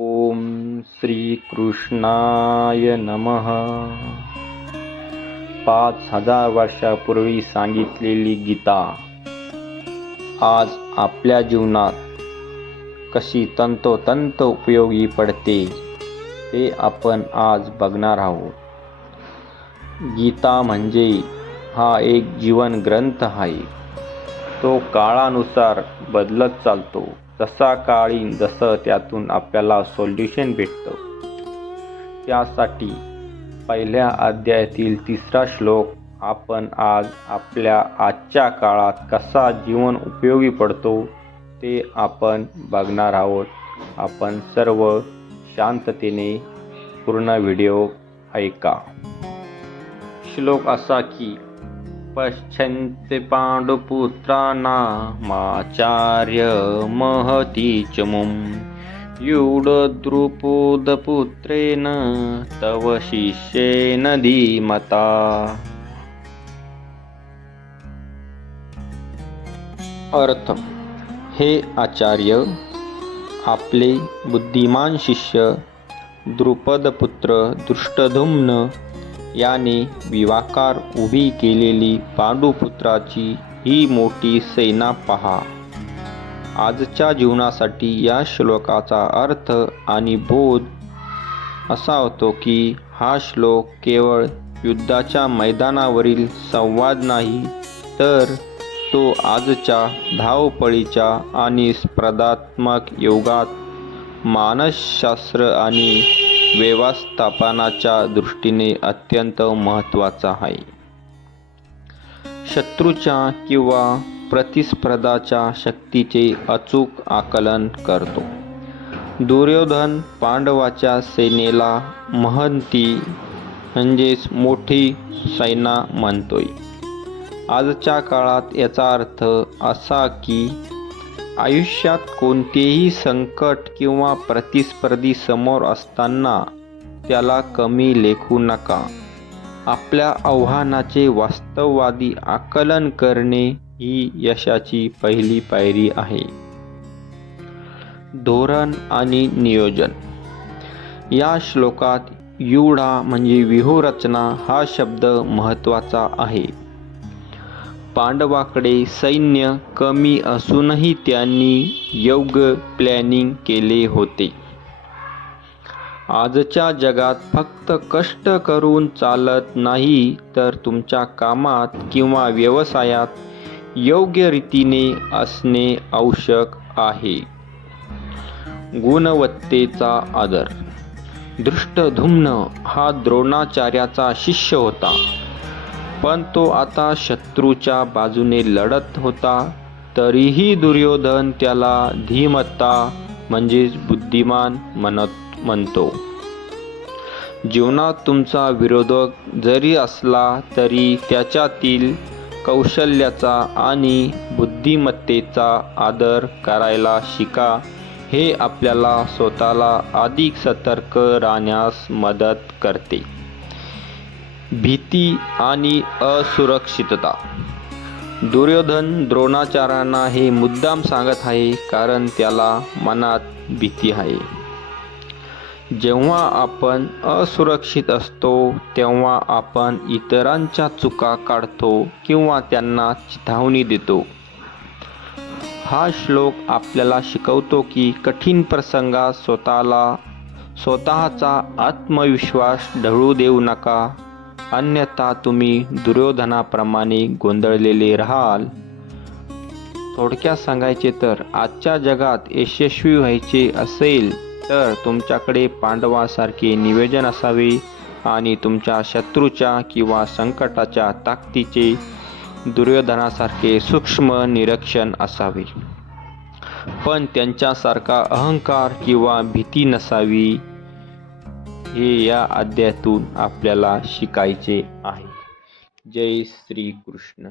ओम श्री कृष्णाय नमः. 5000 वर्षापूर्वी सांगितलेली गीता आज आपल्या जीवनात कशी तंतोतंत उपयोगी पडते ते आपण आज बघणार आहोत. गीता म्हणजे हा एक जीवन ग्रंथ आहे. तो काळानुसार बदलत चालतो. जसा काळ येईल जसं त्यातून आपल्याला सोल्युशन भेटतं. त्यासाठी पहिल्या अध्यायातील 3रा श्लोक आपण आज आपल्या आजच्या काळात कसा जीवन उपयोगी पडतो ते आपण बघणार आहोत. आपण सर्व शांततेने पूर्ण व्हिडिओ ऐका. श्लोक असा की पश्यन्ते पांडुपुत्राणामाचार्य महती च मुं युडद्रुपदपुत्रेण तव शिष्येन धीमता. अर्थ, हे आचार्य, आपले बुद्धिमान शिष्य द्रुपदपुत्र दृष्टद्युम्न याने विवाकार उभी केलेली पांडुपुत्राची ही मोठी सेना पहा. आजच्या जीवनासाठी या श्लोकाचा अर्थ आणि बोध असा होतो की हा श्लोक केवळ युद्धाच्या मैदानावरील संवाद नाही, तर तो आजच्या धावपळीच्या आणि स्पर्धात्मक युगात मानसशास्त्र आणि व्यवस्थापनाच्या दृष्टीने अत्यंत महत्त्वाचा आहे. शत्रूच्या किंवा प्रतिस्पर्धाच्या शक्तीचे अचूक आकलन करतो. दुर्योधन पांडवाच्या सेनेला महती म्हणजेच मोठी सेना म्हणतोय. आजच्या काळात याचा अर्थ असा की आयुष्यात कोणतेही संकट किंवा प्रतिस्पर्धी समोर असताना त्याला कमी लेखू नका. आपल्या आव्हानाचे वास्तववादी आकलन करणे ही यशाची पहिली पायरी आहे. धोरण आणि नियोजन. या श्लोकात युढा म्हणजे व्यूहरचना हा शब्द महत्त्वाचा आहे. पांडवाकडे सैन्य कमी असूनही त्यांनी योग्य प्लॅनिंग केले होते. आजच्या जगात फक्त कष्ट करून चालत नाही, तर तुमच्या कामात किंवा व्यवसायात योग्य रीतीने असणे आवश्यक आहे. गुणवत्तेचा आदर. दृष्टद्युम्न हा द्रोणाचार्याचा शिष्य होता, पण तो आता शत्रूच्या बाजूने लढत होता. तरीही दुर्योधन त्याला धीमता म्हणजेच बुद्धिमान म्हणतो. जीवनात तुमचा विरोधक जरी असला तरी त्याच्यातील कौशल्याचा आणि बुद्धिमत्तेचा आदर करायला शिका. हे आपल्याला स्वतःला अधिक सतर्क राहण्यास मदत करते. भीती आणि असुरक्षितता. दुर्योधन द्रोणाचार्यांना हे मुद्दाम सांगत आहे कारण त्याला मनात भीती आहे. जेव्हा आपण असुरक्षित असतो तेव्हा आपण इतरांच्या चुका काढतो किंवा त्यांना चिथावणी देतो. हा श्लोक आपल्याला शिकवतो की कठीण प्रसंगात स्वतःचा आत्मविश्वास ढळू देऊ नका, अन्यथा तुम्ही दुर्योधनाप्रमाणे गोंधळलेले राहाल. थोडक्यात सांगायचे तर आजच्या जगात यशस्वी व्हायचे असेल तर तुमच्याकडे पांडवासारखे नियोजन असावे आणि तुमच्या शत्रूच्या किंवा संकटाच्या ताकदीचे दुर्योधनासारखे सूक्ष्म निरीक्षण असावे, पण त्यांच्यासारखा अहंकार किंवा भीती नसावी. हे या अध्यायातून आपल्याला शिकायचे आहे. जय श्री कृष्ण.